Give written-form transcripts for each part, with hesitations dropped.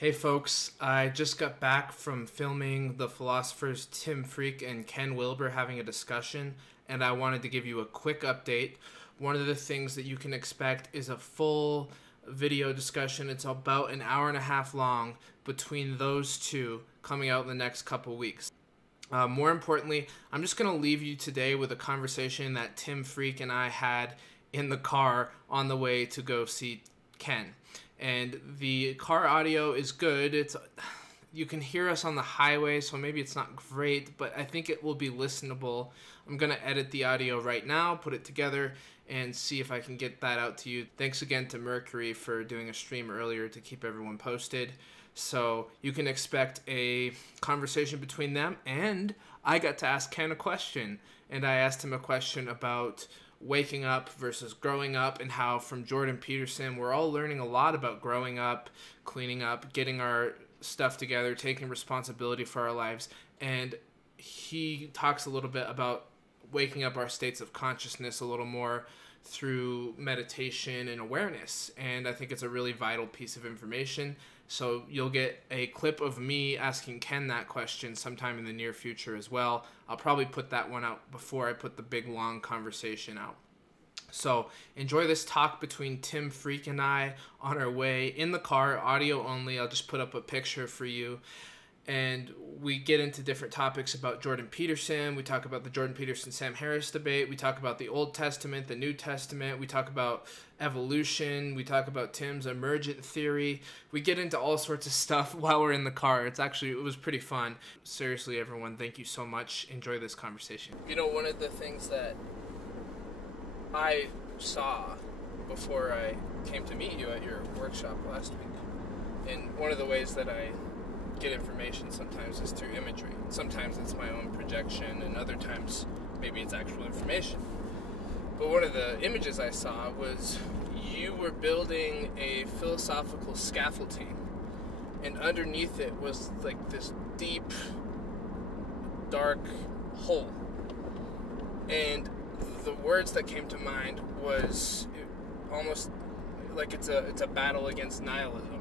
Hey folks, I just got back from filming the philosophers Tim Freke and Ken Wilber having a discussion, and I wanted to give you a quick update. One of the things that you can expect is a full video discussion. It's about an hour and a half long between those two coming out in the next couple weeks. More importantly, I'm just going to leave you today with a conversation that Tim Freke and I had in the car on the way to go see Ken. And the car audio is good. You can hear us on the highway, so maybe it's not great, but I think it will be listenable. I'm going to edit the audio right now, put it together, and see if I can get that out to you. Thanks again to Mercury for doing a stream earlier to keep everyone posted. So you can expect a conversation between them, and I got to ask Ken a question, and I asked him a question about waking up versus growing up, and how from Jordan Peterson we're all learning a lot about growing up, cleaning up, getting our stuff together, taking responsibility for our lives. And he talks a little bit about waking up our states of consciousness a little more through meditation and awareness, and I think it's a really vital piece of information. So you'll get a clip of me asking Ken that question sometime in the near future as well. I'll probably put that one out before I put the big long conversation out. So enjoy this talk between Tim Freke and I on our way in the car, audio only. I'll just put up a picture for you. And we get into different topics about Jordan Peterson. We talk about the Jordan Peterson-Sam Harris debate. We talk about the Old Testament, the New Testament. We talk about evolution. We talk about Tim's emergent theory. We get into all sorts of stuff while we're in the car. It was pretty fun. Seriously, everyone, thank you so much. Enjoy this conversation. You know, one of the things that I saw before I came to meet you at your workshop last week, and one of the ways that I get information sometimes is through imagery. Sometimes it's my own projection, and other times maybe it's actual information. But one of the images I saw was you were building a philosophical scaffolding, and underneath it was like this deep, dark hole. And the words that came to mind was almost like it's a battle against nihilism.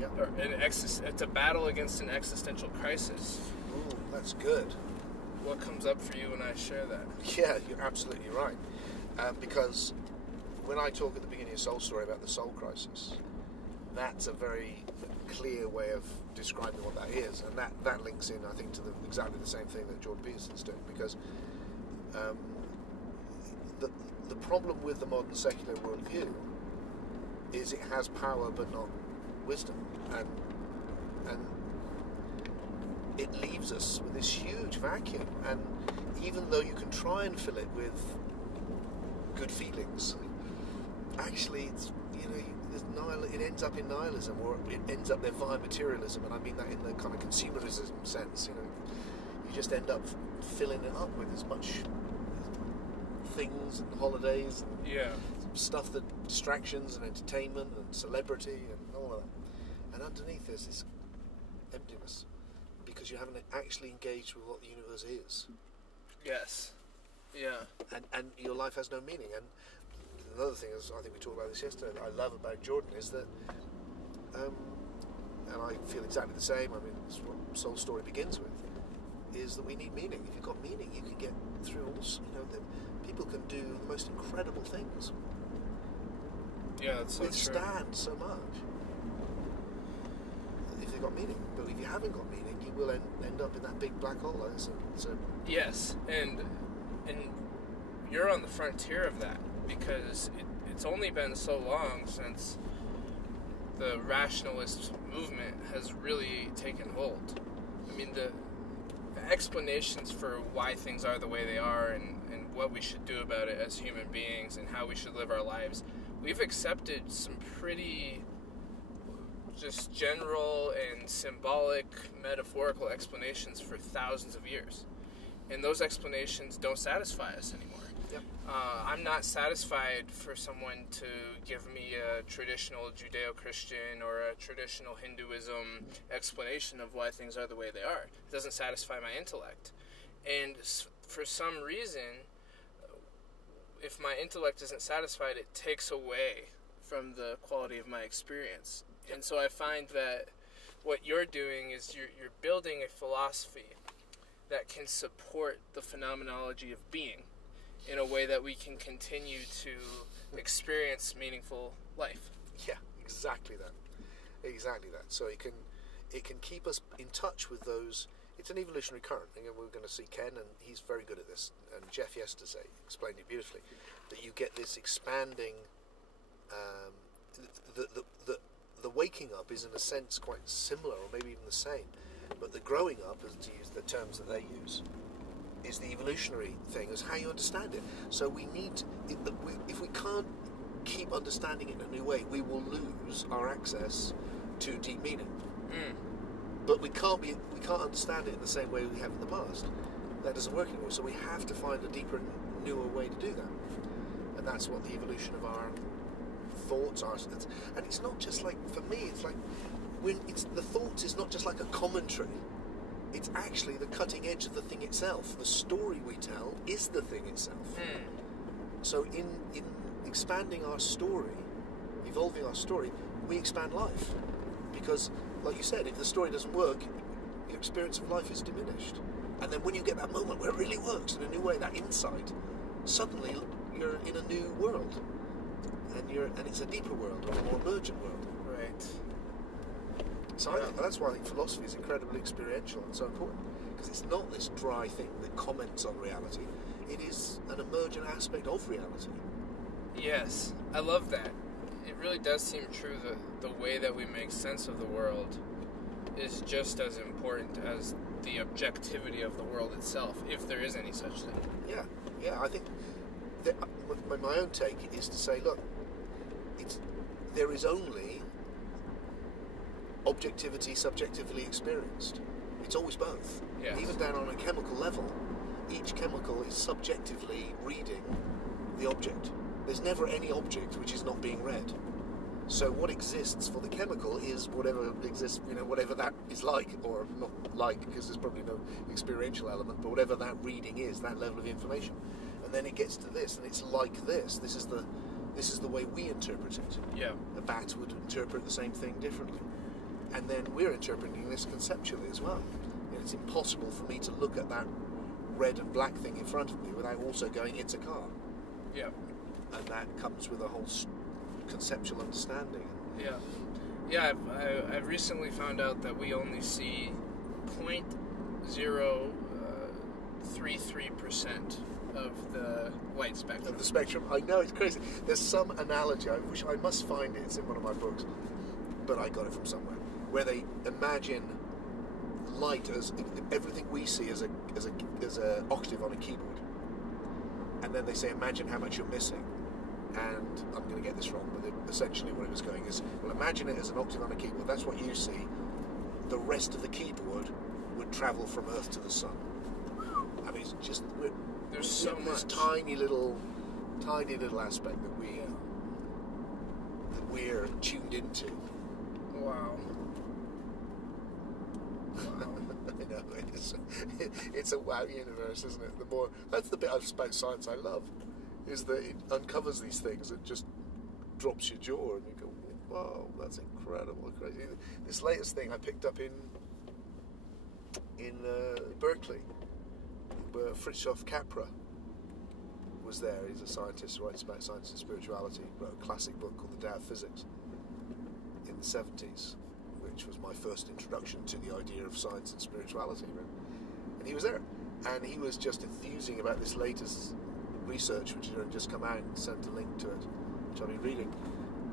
Yep. Or it's a battle against an existential crisis. Ooh, that's good. What comes up for you when I share that? Yeah, you're absolutely right. Because when I talk at the beginning of Soul Story about the soul crisis, that's a very clear way of describing what that is. And that links in, I think, to exactly the same thing that Jordan Peterson's doing. Because the problem with the modern secular worldview is it has power but not wisdom, and it leaves us with this huge vacuum. And even though you can try and fill it with good feelings, actually it's, it ends up in nihilism, or it ends up there via materialism, and I mean that in the kind of consumerism sense. You just end up filling it up with as much things and holidays and stuff, that distractions and entertainment and celebrity and all of that. And underneath there's this emptiness, because you haven't actually engaged with what the universe is. Yes. Yeah. And your life has no meaning. And another thing, as I think we talked about this yesterday, that I love about Jordan is that, and I feel exactly the same, I mean, it's what Soul Story begins with, is that we need meaning. If you've got meaning, you can get through all this, people can do the most incredible things. Yeah, that's so withstand so much if you've got meaning. But if you haven't got meaning, you will end up in that big black hole. Yes, and you're on the frontier of that, because it's only been so long since the rationalist movement has really taken hold. I mean, the explanations for why things are the way they are, and what we should do about it as human beings, and how we should live our lives, we've accepted some pretty just general and symbolic, metaphorical explanations for thousands of years. And those explanations don't satisfy us anymore. Yep. I'm not satisfied for someone to give me a traditional Judeo-Christian or a traditional Hinduism explanation of why things are the way they are. It doesn't satisfy my intellect. And for some reason, if my intellect isn't satisfied, it takes away from the quality of my experience. And so I find that what you're doing is you're building a philosophy that can support the phenomenology of being in a way that we can continue to experience meaningful life. Yeah, exactly that. Exactly that. So it can keep us in touch with those. It's an evolutionary current. Again, we're going to see Ken, and he's very good at this. And Jeff yesterday explained it beautifully. That you get this expanding. The waking up is in a sense quite similar, or maybe even the same. But the growing up, as to use the terms that they use, is the evolutionary thing, is how you understand it. So we need, if we can't keep understanding it in a new way, we will lose our access to deep meaning. But we can't understand it in the same way we have in the past. That doesn't work anymore. So we have to find a deeper, newer way to do that. And that's what the evolution of our thoughts are. And it's not just like, for me, it's like, the thoughts is not just like a commentary. It's actually the cutting edge of the thing itself. The story we tell is the thing itself. So in expanding our story, evolving our story, we expand life. Because, like you said, if the story doesn't work, your experience of life is diminished. And then when you get that moment where it really works in a new way, that insight, suddenly you're in a new world. And it's a deeper world, or a more emergent world. Right. So that's why I think philosophy is incredibly experiential and so important, because it's not this dry thing that comments on reality. It is an emergent aspect of reality. Yes, I love that. It really does seem true that the way that we make sense of the world is just as important as the objectivity of the world itself, if there is any such thing. Yeah. I think that my own take is to say, look, there is only objectivity subjectively experienced. It's always both. Yes. Even down on a chemical level, each chemical is subjectively reading the object. There's never any object which is not being read. So what exists for the chemical is whatever exists, whatever that is like, or not like, because there's probably no experiential element, but whatever that reading is, that level of information. And then it gets to this, and it's like this. This is the way we interpret it. Yeah. A bat would interpret the same thing differently. And then we're interpreting this conceptually as well. And it's impossible for me to look at that red and black thing in front of me without also going, it's a car. Yeah. And that comes with a whole conceptual understanding. Yeah, I've recently found out that we only see 0.033% of the light spectrum. Of the spectrum. I know, it's crazy. There's some analogy, I wish I must find it, it's in one of my books, but I got it from somewhere, where they imagine light as everything we see as a octave on a keyboard. And then they say, imagine how much you're missing. And I'm going to get this wrong, but essentially what it was going is, well, imagine it as an octave on a keyboard. That's what you see. The rest of the keyboard would travel from Earth to the Sun. I mean, it's just there's so much. This tiny little aspect that we're tuned into. Wow. I know, it's a wow universe, isn't it? That's the bit about science I love, is that it uncovers these things. It just drops your jaw, and you go, "Wow, that's incredible, crazy." This latest thing I picked up in Berkeley, where Fritjof Capra was there. He's a scientist who writes about science and spirituality. He wrote a classic book called The Tao of Physics in the 70s, which was my first introduction to the idea of science and spirituality. And he was there, and he was just enthusing about this latest research, which had just come out, and sent a link to it, which I've been reading,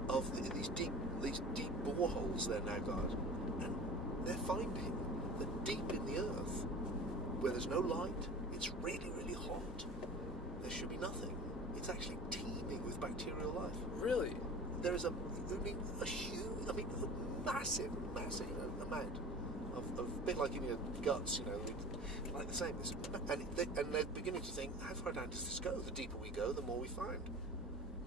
of these deep boreholes they're now got, and they're finding that deep in the earth, where there's no light, it's really, really hot. There should be nothing. It's actually teeming with bacterial life. Really? There is a massive amount of a bit like in your guts, like the same. And they're beginning to think, how far down does this go? The deeper we go, the more we find.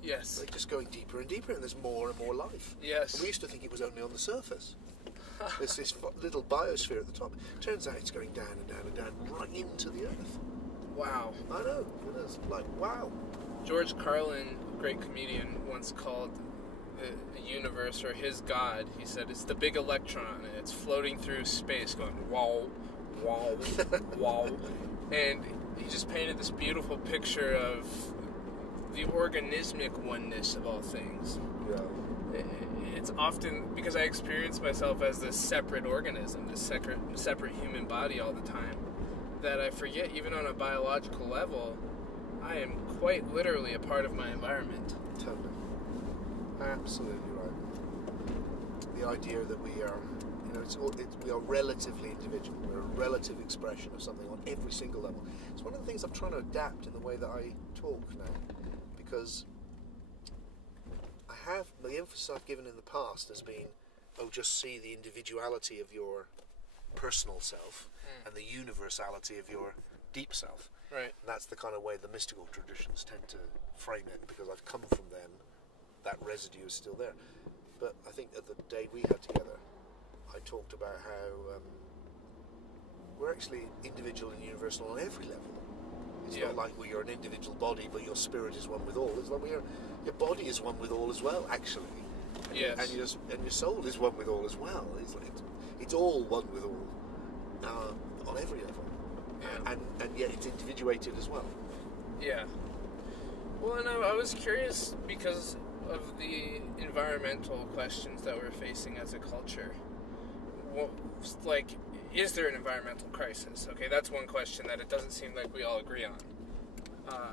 Yes. They're just going deeper and deeper, and there's more and more life. Yes. And we used to think it was only on the surface. There's this little biosphere at the top. Turns out it's going down and down and down, right into the earth. Wow. I know. It's like, wow. George Carlin, great comedian, once called a universe, or his god, he said, it's the big electron, and it's floating through space going, wow, wow, wow. And he just painted this beautiful picture of the organismic oneness of all things. Yeah. It's often, because I experience myself as this separate organism, this separate human body all the time, that I forget, even on a biological level, I am quite literally a part of my environment. Totally. Absolutely right. The idea that we are, we are relatively individual. We're a relative expression of something on every single level. It's one of the things I'm trying to adapt in the way that I talk now, because the emphasis I've given in the past has been, just see the individuality of your personal self and the universality of your deep self. Right. And that's the kind of way the mystical traditions tend to frame it, because I've come from them, that residue is still there. But I think at the day we had together, I talked about how we're actually individual and universal on every level. It's not like you're an individual body, but your spirit is one with all. It's like your body is one with all as well, actually. Yes. And your soul is one with all as well. It's all one with all on every level. Yeah. And yet it's individuated as well. Yeah. Well, and I was curious because of the environmental questions that we're facing as a culture. Is there an environmental crisis? Okay, that's one question that it doesn't seem like we all agree on.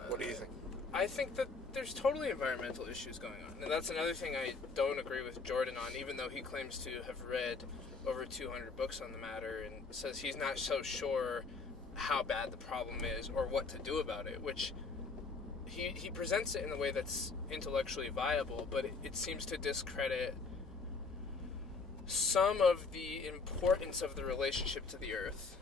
What do you think? I think that there's totally environmental issues going on. And that's another thing I don't agree with Jordan on, even though he claims to have read over 200 books on the matter and says he's not so sure how bad the problem is or what to do about it, which he presents it in a way that's intellectually viable, but it seems to discredit some of the importance of the relationship to the earth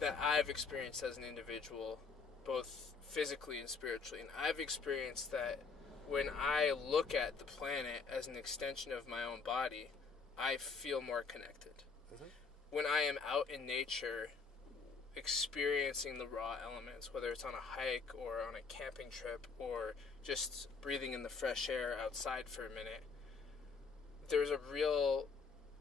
that I've experienced as an individual, both physically and spiritually. And I've experienced that when I look at the planet as an extension of my own body, I feel more connected. Mm-hmm. When I am out in nature experiencing the raw elements, whether it's on a hike or on a camping trip or just breathing in the fresh air outside for a minute, there's a real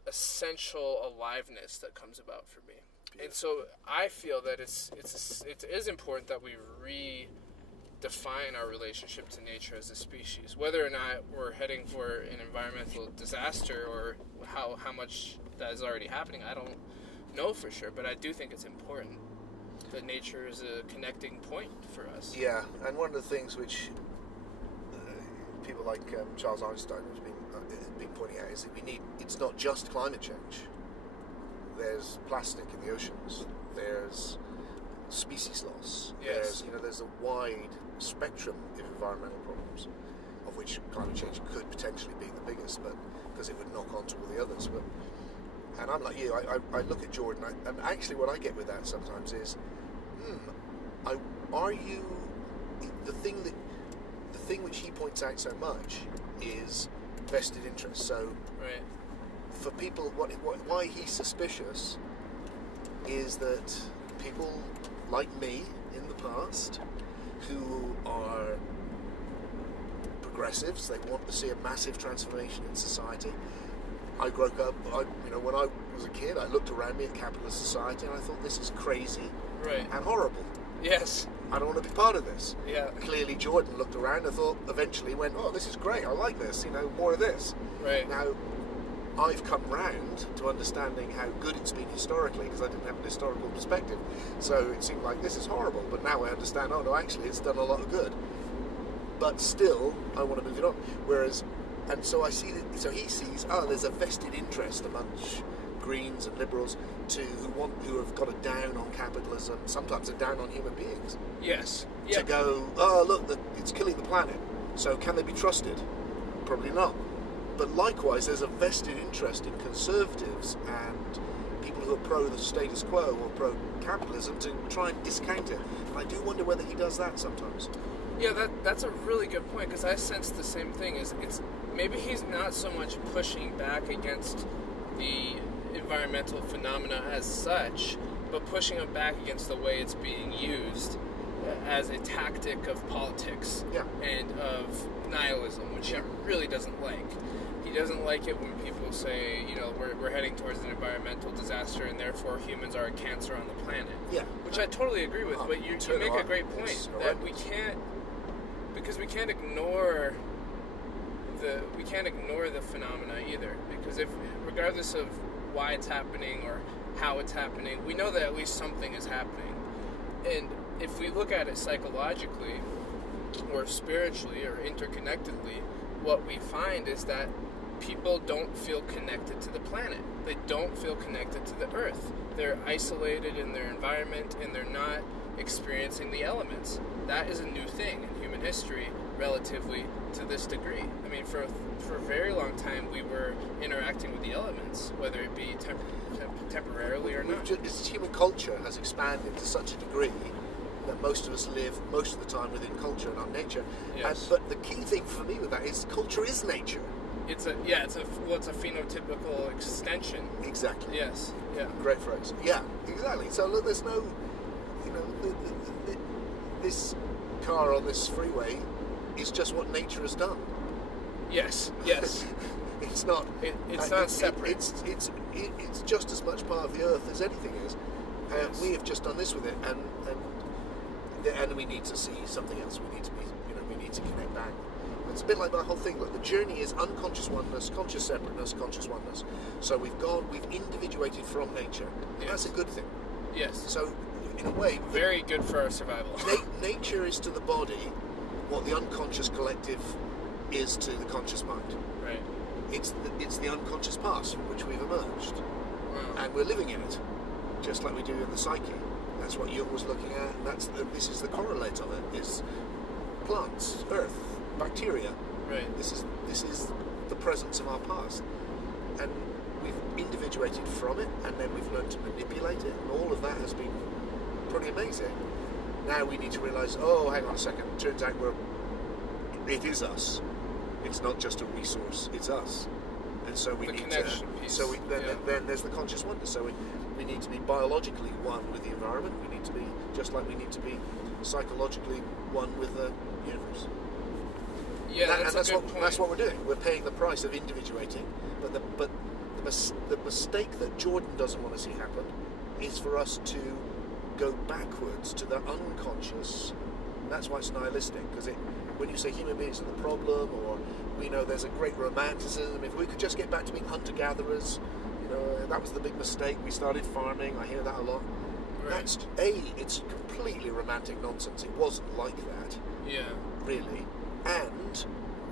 essential aliveness that comes about for me. Beautiful. And so I feel that it is important that we redefine our relationship to nature as a species, whether or not we're heading for an environmental disaster or how much that is already happening. I don't know for sure, but I do think it's important that nature is a connecting point for us. Yeah, and one of the things which people like Charles Einstein have been pointing out is that it's not just climate change. There's plastic in the oceans. There's species loss. Yes. There's a wide spectrum of environmental problems, of which climate change could potentially be the biggest, but because it would knock on to all the others. And I'm like you. I look at Jordan, and actually, what I get with that sometimes is, are you the thing which he points out so much is vested interest. So, right. For people, why he's suspicious is that people like me in the past, who are progressives, they want to see a massive transformation in society. I grew up, when I was a kid, I looked around me at capitalist society and I thought, this is crazy and horrible. Yes. I don't want to be part of this. Yeah. Clearly Jordan looked around and thought, eventually went, oh, this is great, I like this, more of this. Right. Now, I've come round to understanding how good it's been historically, because I didn't have an historical perspective. So it seemed like this is horrible, but now I understand, oh no, actually it's done a lot of good. But still, I want to move it on. And so I see that, so he sees, there's a vested interest amongst Greens and Liberals who have got a down on capitalism, sometimes a down on human beings. Yes. To go, look, it's killing the planet. So can they be trusted? Probably not. But likewise, there's a vested interest in conservatives and people who are pro the status quo or pro capitalism to try and discount it. And I do wonder whether he does that sometimes. Yeah, that's a really good point, because I sense the same thing. It's maybe he's not so much pushing back against the environmental phenomena as such, but pushing them back against the way it's being used. as a tactic of politics and of nihilism, which he really doesn't like. He doesn't like it when people say, you know, we're heading towards an environmental disaster and therefore humans are a cancer on the planet. Yeah. Which I totally agree with, but you make a great point that we can't ignore the phenomena either, because if regardless of why it's happening or how it's happening, we know that at least something is happening. And if we look at it psychologically or spiritually or interconnectedly, what we find is that people don't feel connected to the planet. They don't feel connected to the earth. They're isolated in their environment and they're not experiencing the elements. That is a new thing in human history relatively to this degree. I mean, for a very long time we were interacting with the elements, whether it be temporarily or not. Human culture has expanded to such a degree that most of us live most of the time within culture and not nature. Yes. But the key thing for me with that is culture is nature. It's a phenotypical extension. Exactly. Yes. Yeah. Great phrase. Yeah, exactly. So look, there's no, you know, this car on this freeway is just what nature has done. Yes. Yes. It's not. It's not separate. It's just as much part of the earth as anything is. Yes. We have just done this with it, and we need to see something else. We need to be, you know, we need to connect back. It's a bit like that whole thing. Like the journey is unconscious oneness, conscious separateness, conscious oneness. So we've individuated from nature. Yes. That's a good thing. Yes. So in a way, very good for our survival. Nature is to the body what the unconscious collective is to the conscious mind. Right. It's the unconscious past from which we've emerged, Wow. and we're living in it, just like we do in the psyche. That's what Jung was looking at, and this is the correlate of it: is plants, earth, bacteria. Right. This is the presence of our past, and we've individuated from it, and then we've learned to manipulate it, and all of that has been pretty amazing. Now we need to realise, oh, hang on a second. Turns out it is us. It's not just a resource. It's us, and so we the need connection to. piece. So then there's the conscious oneness. So we need to be biologically one with the environment. We need to be just like we need to be psychologically one with the universe. Yeah, that's a good point. That's what we're doing. We're paying the price of individuating. But the mistake that Jordan doesn't want to see happen is for us to go backwards to the unconscious. That's why it's nihilistic, because when you say human beings are the problem, or we know there's a great romanticism, if we could just get back to being hunter-gatherers, you know, that was the big mistake. We started farming. I hear that a lot. Right. It's completely romantic nonsense. It wasn't like that. Yeah. Really. And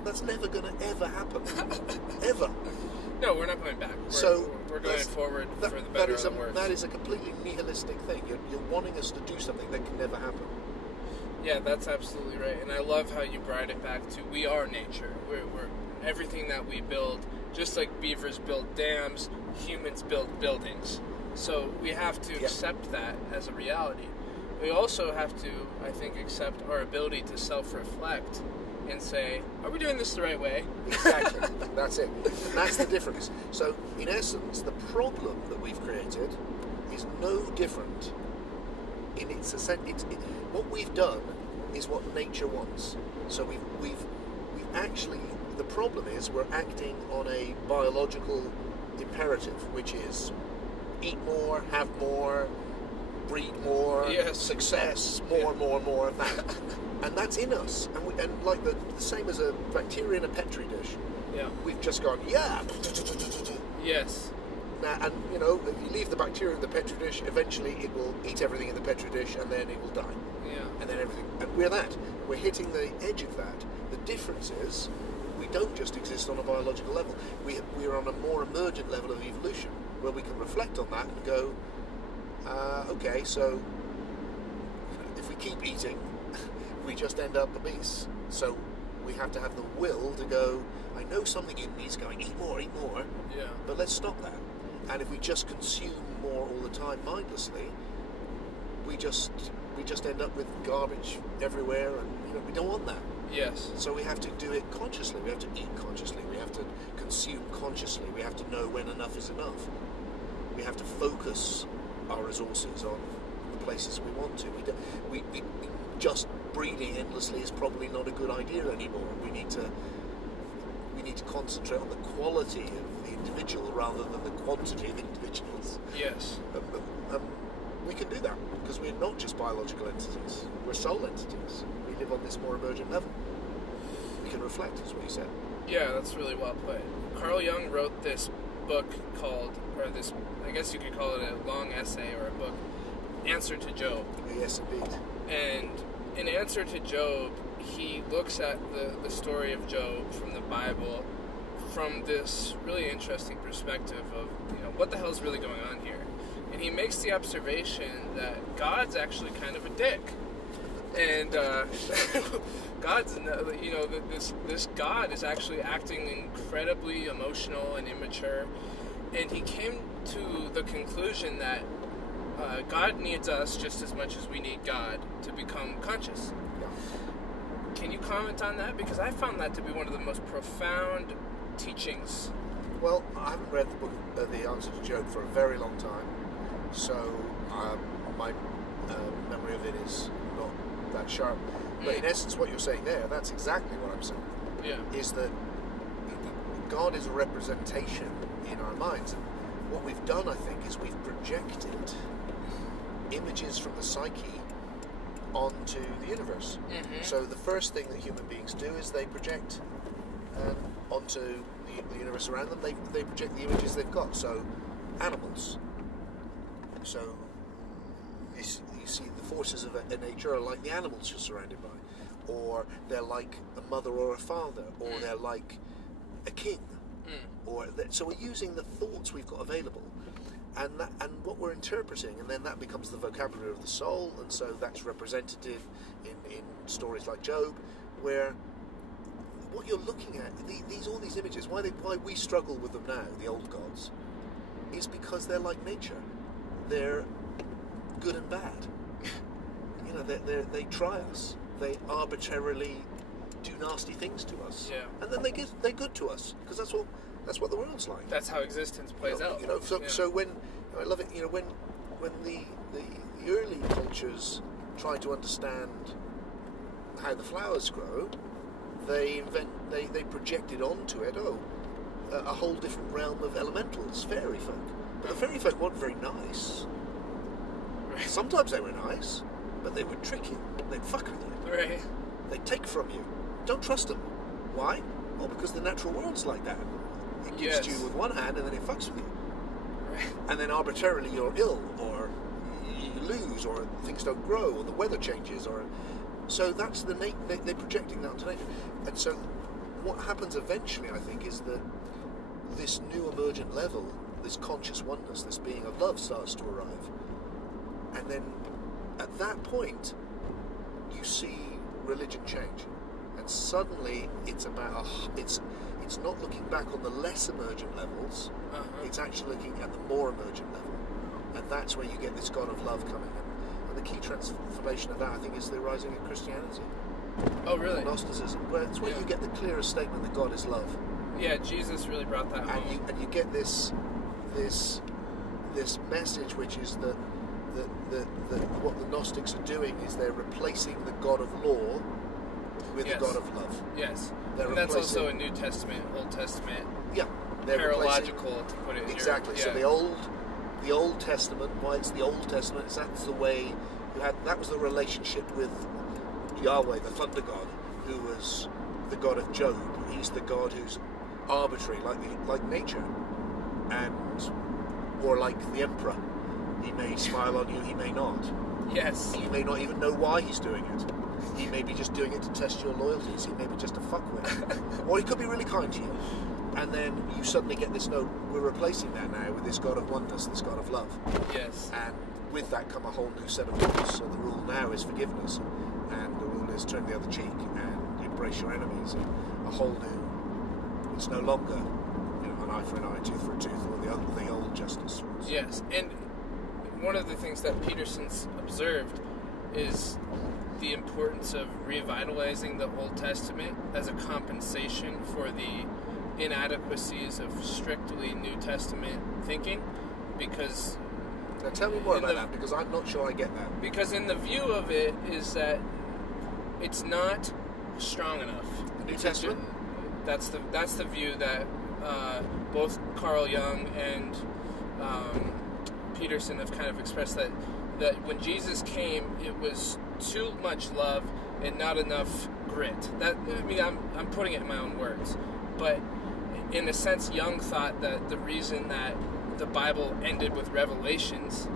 that's never going to ever happen. Ever. No, we're not going back. We're going forward for the better or the worse. That is a completely nihilistic thing. You're wanting us to do something that can never happen. Yeah, that's absolutely right. And I love how you brought it back to we are nature. We're everything that we build, just like beavers build dams, humans build buildings. So we have to accept that as a reality. We also have to, I think, accept our ability to self-reflect and say, are we doing this the right way? Exactly. That's it. That's the difference. So, in essence, the problem that we've created is no different in its essence. What we've done is what nature wants. So we've actually, the problem is we're acting on a biological imperative, which is eat more, have more, breed more, success, more of that. And that's in us. And like the same as a bacteria in a petri dish. Yeah. We've just gone, yeah. Yes. Now, and you know, if you leave the bacteria in the petri dish, eventually it will eat everything in the petri dish, and then it will die. Yeah. And then everything. And we're that. We're hitting the edge of that. The difference is, we don't just exist on a biological level. We're on a more emergent level of evolution, where we can reflect on that and go, okay, so if we keep eating, we just end up obese. So we have to have the will to go, I know something in me is going, eat more, yeah. but let's stop that. And if we just consume more all the time mindlessly, we just end up with garbage everywhere, and you know, we don't want that. Yes. So we have to do it consciously. We have to eat consciously. We have to consume consciously. We have to know when enough is enough. We have to focus our resources on the places we want to. just breeding endlessly is probably not a good idea anymore. We need to concentrate on the quality of the individual rather than the quantity of individuals. Yes. We can do that because we're not just biological entities, we're soul entities. We live on this more emergent level. We can reflect, is what you said. Yeah, that's really well put. Carl Jung wrote this book called, or this, I guess you could call it a long essay or a book, Answer to Job. Yes, indeed. And in Answer to Job, he looks at the story of Job from the Bible from this really interesting perspective of, what the hell's really going on here? And he makes the observation that God's actually kind of a dick. And God's, this God is actually acting incredibly emotional and immature. And he came to the conclusion that God needs us just as much as we need God to become conscious. Can you comment on that? Because I found that to be one of the most profound teachings. Well, I haven't read the book, The Answer to Job, for a very long time, so my memory of it is not that sharp. But in essence, what you're saying there, that's exactly what I'm saying. Yeah. Is that God is a representation in our minds. And what we've done, I think, is we've projected images from the psyche onto the universe. Mm-hmm. So the first thing that human beings do is they project onto the universe around them. They project the images they've got. So animals. So you see the forces of nature are like the animals you're surrounded by, or they're like a mother or a father, or they're like a king. So we're using the thoughts we've got available, and what we're interpreting, and then that becomes the vocabulary of the soul, and so that's represented in stories like Job, where what you're looking at, all these images, why we struggle with them now, the old gods, is because they're like nature. They're good and bad. They try us. They arbitrarily do nasty things to us. Yeah. And then they're good to us because that's what the world's like. That's how existence plays out. So when I love it, when the early cultures tried to understand how the flowers grow, they projected onto it a whole different realm of elementals, fairy folk. But the fairy folk weren't very nice. Right. Sometimes they were nice, but they would trick you. They'd fuck with you. Right. They'd take from you. Don't trust them. Why? Well, because the natural world's like that. It gives to you with one hand and then it fucks with you. Right. And then arbitrarily you're ill, or you lose, or things don't grow, or the weather changes, or so that's they're projecting that onto nature. And so what happens eventually, I think, is that this new emergent level, this conscious oneness, this being of love starts to arrive. And then at that point you see religion change. And suddenly it's about it's not looking back on the less emergent levels, it's actually looking at the more emergent level. And that's where you get this God of love coming in. And the key transformation of that, I think, is the rising of Christianity. Oh, really? Gnosticism. Where it's where you get the clearest statement that God is love. Yeah, Jesus really brought that home. And you get this message, which is that what the Gnostics are doing is they're replacing the God of law with the God of love. Yes. And that's also a New Testament, Old Testament. Yeah. Paralogical, to put it exactly. here. So the Old Testament, why it's the Old Testament, is that's the way that was the relationship with Yahweh, the thunder god, who was the God of Job. He's the God who's arbitrary, like nature, or like the emperor. He may smile on you, he may not. Yes. You may not even know why he's doing it. He may be just doing it to test your loyalties. He may be just a fuckwit. Or he could be really kind to you. And then you suddenly get this, no, we're replacing that now with this God of oneness, this God of love. Yes. And with that come a whole new set of rules. So the rule now is forgiveness. And the rule is turn the other cheek and embrace your enemies. And a whole new, it's no longer an eye for an eye, tooth for a tooth, or the old justice rules. Yes. And one of the things that Peterson's observed is the importance of revitalizing the Old Testament as a compensation for the inadequacies of strictly New Testament thinking, because... Now tell me more about that, because I'm not sure I get that. Because in the view of it is that it's not strong enough. The New Testament? That's the view that both Carl Jung and Peterson have kind of expressed, that when Jesus came, it was too much love and not enough grit. I'm putting it in my own words, but in a sense, Jung thought that the reason that the Bible ended with Revelations,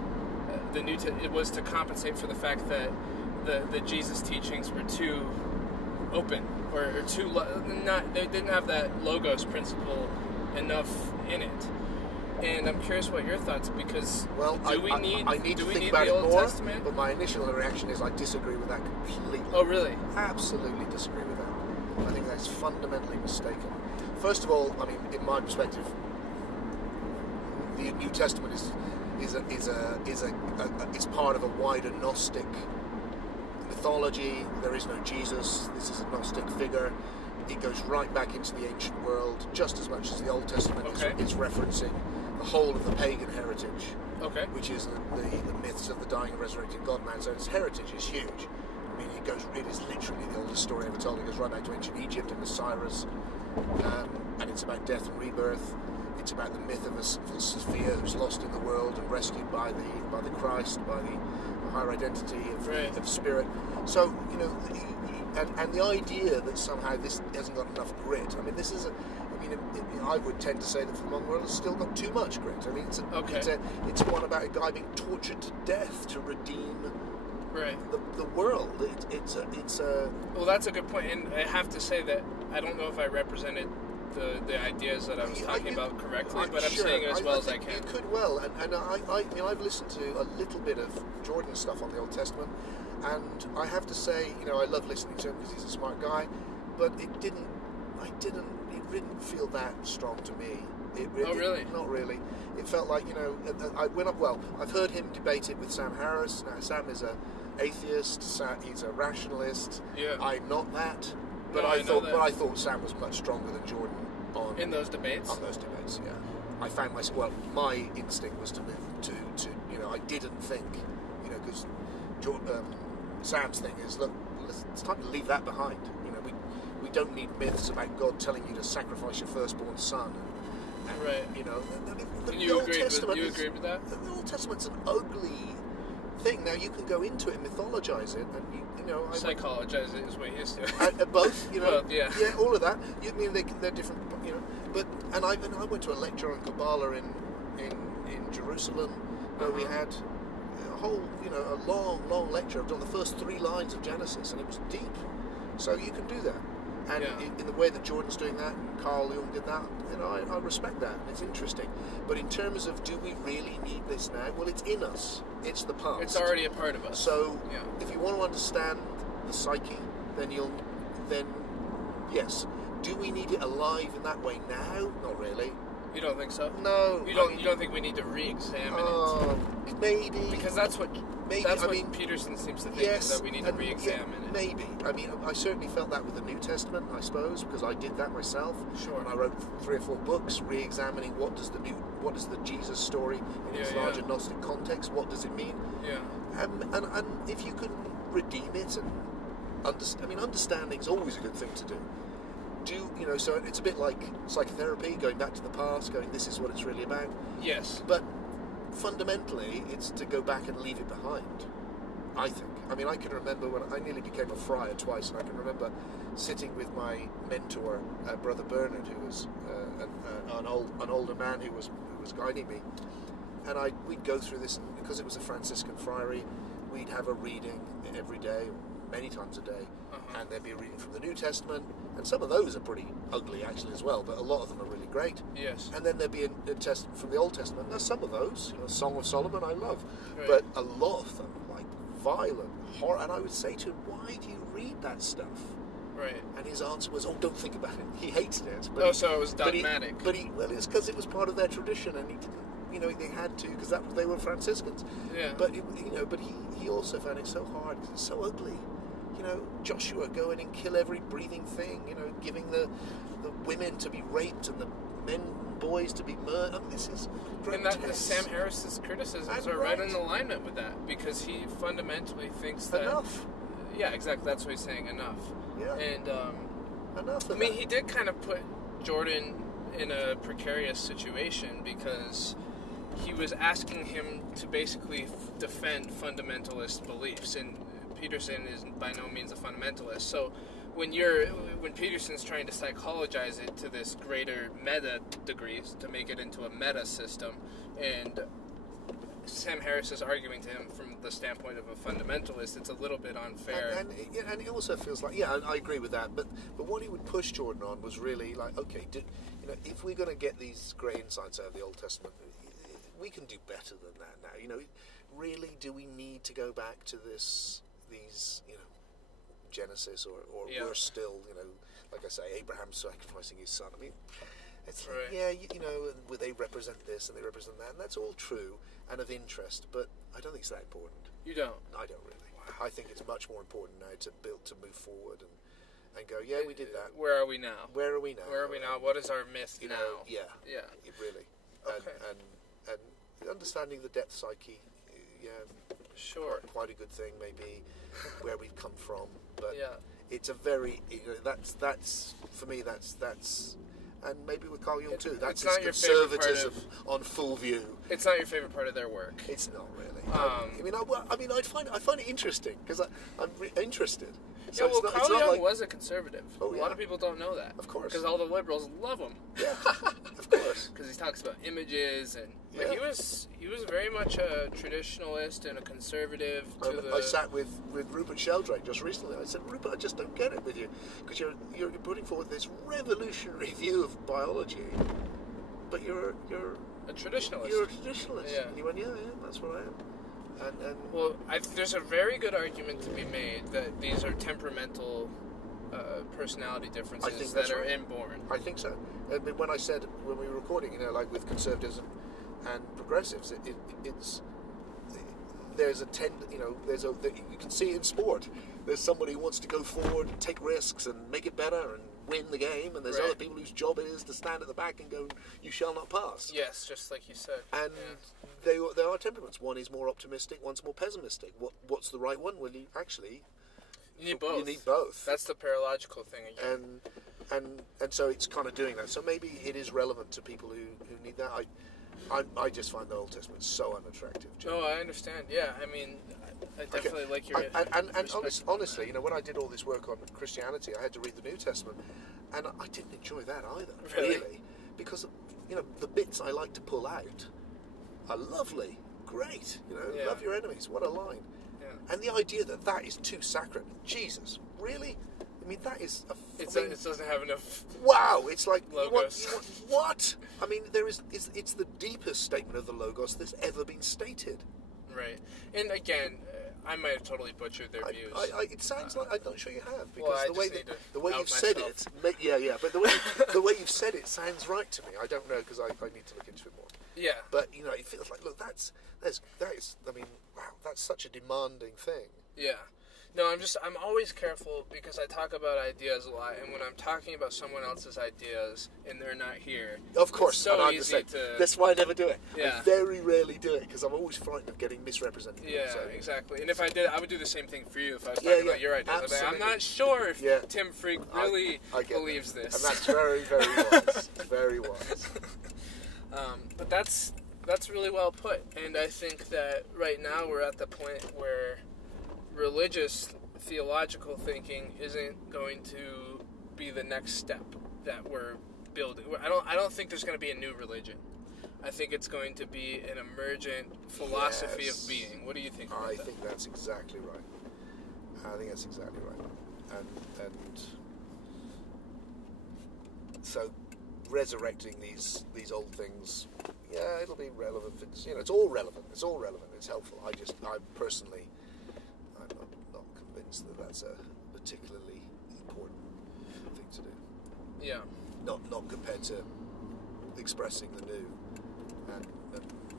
it was to compensate for the fact that the Jesus teachings were too open, or too they didn't have that logos principle enough in it. And I'm curious what your thoughts, because I need to think about it more, Testament? But my initial reaction is I disagree with that completely. Oh, really? Absolutely disagree with that. I think that's fundamentally mistaken. First of all, I mean, in my perspective, the New Testament is part of a wider Gnostic mythology. There is no Jesus. This is a Gnostic figure. It goes right back into the ancient world, just as much as the Old Testament is referencing the whole of the pagan heritage, which is the myths of the dying and resurrected God-man. So its heritage is huge. I mean, it is literally the oldest story ever told. It goes right back to ancient Egypt and Osiris, and it's about death and rebirth. It's about the myth of a Sophia who's lost in the world and rescued by the Christ, by the higher identity of spirit. So, you know, and the idea that somehow this hasn't got enough grit. I mean, I would tend to say that the modern world has still got too much grit. I mean, it's one about a guy being tortured to death to redeem the world. Well, that's a good point, and I have to say that I don't know if I represented the ideas that I was talking about correctly, but I'm saying it as well as I can. You could well, and I've listened to a little bit of Jordan's stuff on the Old Testament, and I have to say, you know, I love listening to him because he's a smart guy, but it didn't feel that strong to me. Really? Not really. It felt like, you know, I've heard him debate it with Sam Harris. Now, Sam is an atheist. He's a rationalist. Yeah. I'm not that. But I thought Sam was much stronger than Jordan in those debates. On those debates, yeah. I found my instinct was to move to you know, I didn't think, you know, because Sam's thing is, look, it's time to leave that behind. You know, we don't need myths about God telling you to sacrifice your firstborn son. And, you know, you agree with that? The Old Testament's an ugly thing. Now you can go into it and mythologize it, and you know, psychologize it is what he is doing. Both, you know, yeah, all of that. You mean they're different, you know. But I went to a lecture on Kabbalah in Jerusalem, where we had a whole, you know, a long lecture on the first 3 lines of Genesis, and it was deep. So you can do that, and in the way that Jordan's doing that, and Carl Jung did that, you know, I respect that, and it's interesting. But in terms of, do we really need this now? Well, it's in us. It's the past. It's already a part of us. So if you want to understand the psyche, then yes. Do we need it alive in that way now? Not really. You don't think so? No. You don't think we need to re-examine it? Maybe. Because that's what Peterson seems to think, is that we need to re-examine it. Maybe. I mean, I certainly felt that with the New Testament, I suppose, because I did that myself. Sure. And I wrote 3 or 4 books re-examining what does the Jesus story in its larger Gnostic context, what does it mean? Yeah. And if you can redeem it, and understanding is always a good thing to do. So it's a bit like psychotherapy, going back to the past, going, this is what it's really about. Yes. But fundamentally, it's to go back and leave it behind, I think. I mean, I can remember when I nearly became a friar twice, and I can remember sitting with my mentor, Brother Bernard, who was an older man who was guiding me, and we'd go through this, and because it was a Franciscan friary, we'd have a reading every day, many times a day, and there'd be a reading from the New Testament, and some of those are pretty ugly actually as well, but a lot of them are really great. Yes. And then there'd be a testament from the Old Testament. Now some of those, you know, Song of Solomon, I love, but a lot of them, like violent horror. And I would say to him, "Why do you read that stuff?" Right. And his answer was, "Oh, don't think about it." He hated it. But so it was dogmatic. It's because it was part of their tradition, and he didn't. You know, they had to, because they were Franciscans. Yeah. But he also found it so hard because it's so ugly. You know, Joshua going and kill every breathing thing. You know, giving the women to be raped and the men and boys to be murdered. I mean, this is grotesque. And Sam Harris's criticisms are right in alignment with that, because he fundamentally thinks that enough. Yeah, exactly. That's what he's saying. Enough. Yeah. And Enough. I mean, he did kind of put Jordan in a precarious situation because he was asking him to basically defend fundamentalist beliefs, and Peterson is by no means a fundamentalist. So when Peterson's trying to psychologize it to this greater meta degree to make it into a meta system, and Sam Harris is arguing to him from the standpoint of a fundamentalist, it's a little bit unfair. And it also feels like, yeah, I agree with that, but what he would push Jordan on was really like, okay, if we're going to get these great insights out of the Old Testament, we can do better than that now. Really, do we need to go back to these, Genesis or worse still, like I say, Abraham sacrificing his son? I mean, it's right. They represent this and they represent that, and that's all true and of interest, but I don't think it's that important. You don't? I don't really. Wow. I think it's much more important now to move forward and go, yeah, we did that. Where are we now? Where are we now? Where are we now? What is our myth now? Yeah. Really. Okay. And understanding the depth psyche, sure, quite a good thing, maybe where we've come from, but yeah, it's a very that's for me that's and maybe with Carl Jung too. That's his conservatism on full view. It's not your favorite part of their work. It's not really. I find it interesting because I'm interested. So Carl Jung was a conservative. Oh, a lot of people don't know that. Of course. Because all the liberals love him. Yeah, of course. Because he talks about images and he was very much a traditionalist and a conservative. I sat with Rupert Sheldrake just recently. I said, Rupert, I just don't get it with you because you're putting forward this revolutionary view of biology, but you're a traditionalist. You're a traditionalist. Yeah. And he went, yeah, that's what I am. Well, there's a very good argument to be made that these are temperamental personality differences that are inborn. I think so. I mean, when we were recording, like with conservatism and progressives, it's there's a you can see it in sport. There's somebody who wants to go forward, take risks, and make it better, and win the game. And there's other people whose job it is to stand at the back and go, "You shall not pass." Yes, just like you said. And there are temperaments. One is more optimistic, one's more pessimistic. What's the right one? Well, you need both. You need both. That's the paralogical thing again. And so it's kind of doing that. So maybe it is relevant to people who need that. I just find the Old Testament so unattractive. No, I understand. Yeah, I mean, I definitely like your. And honestly, when I did all this work on Christianity, I had to read the New Testament, and I didn't enjoy that either. Really, because the bits I like to pull out are lovely, great. Love your enemies. What a line. Yeah. And the idea that is too saccharine. Jesus, really? I mean, that is it doesn't have enough. Wow, it's like logos. What? I mean, it's the deepest statement of the logos that's ever been stated. Right, and again, I might have totally butchered their views. It sounds like I'm not sure you have because well, the way you've said it, but the way you've said it sounds right to me. I don't know because I need to look into it more. Yeah, but it feels like that is. I mean, wow, that's such a demanding thing. Yeah. No, I'm always careful because I talk about ideas a lot, and when I'm talking about someone else's ideas and they're not here, of course, it's so easy to. That's why I never do it. Yeah. I very rarely do it because I'm always frightened of getting misrepresented. Yeah, exactly. And if I did, I would do the same thing for you if I was talking about your ideas. I'm not sure if Tim Freke really believes this. And that's very, very wise. Very wise. But that's really well put, and I think that right now we're at the point where religious theological thinking isn't going to be the next step that we're building. I don't think there's going to be a new religion. I think it's going to be an emergent philosophy of being. What do you think about that? I think that's exactly right. And so resurrecting these old things, it'll be relevant. It's all relevant. It's helpful. I personally, I'm not convinced that that's a particularly important thing to do. Yeah. Not compared to expressing the new and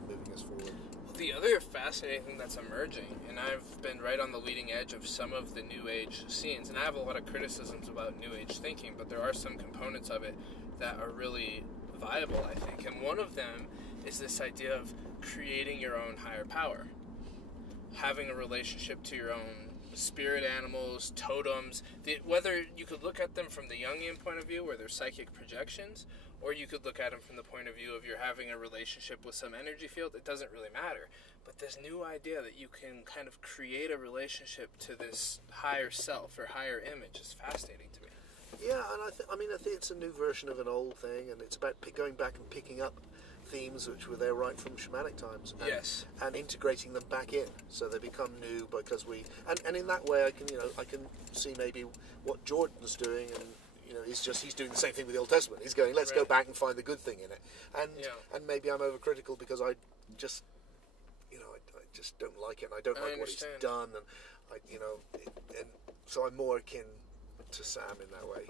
moving us forward. The other fascinating thing that's emerging, and I've been right on the leading edge of some of the New Age scenes, and I have a lot of criticisms about New Age thinking, but there are some components of it that are really viable, I think. And one of them is this idea of creating your own higher power, having a relationship to your own spirit animals, totems. Whether you could look at them from the Jungian point of view, where they're psychic projections, or you could look at them from the point of view of you're having a relationship with some energy field. It doesn't really matter. But this new idea that you can kind of create a relationship to this higher self or higher image is fascinating to me. Yeah, and I think it's a new version of an old thing, and it's about going back and picking up themes which were there right from shamanic times, and, Yes. and integrating them back in, so they become new because and in that way I can see maybe what Jordan's doing, and he's doing the same thing with the Old Testament. He's going, let's go back and find the good thing in it, and maybe I'm overcritical because I just I just don't like it, and I don't like what he's done, and and so I'm more akin to Sam in that way,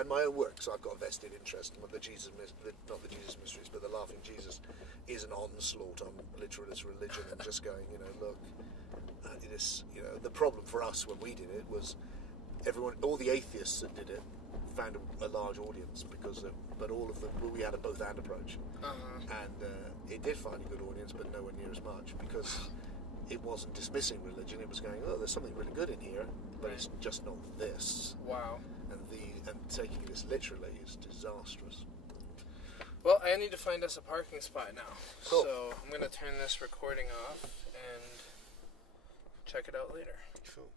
and my own work. So I've got a vested interest in not the Jesus Mysteries, but the Laughing Jesus is an onslaught on literalist religion, and just going, look, the problem for us when we did it was all the atheists that did it found a large audience but all of them, we had a both and approach, and it did find a good audience, but nowhere near as much because it wasn't dismissing religion. It was going, oh, there's something really good in here, but it's just not this. Wow. And taking this literally is disastrous. Well, I need to find us a parking spot now. Cool. So I'm going to turn this recording off and check it out later. Cool.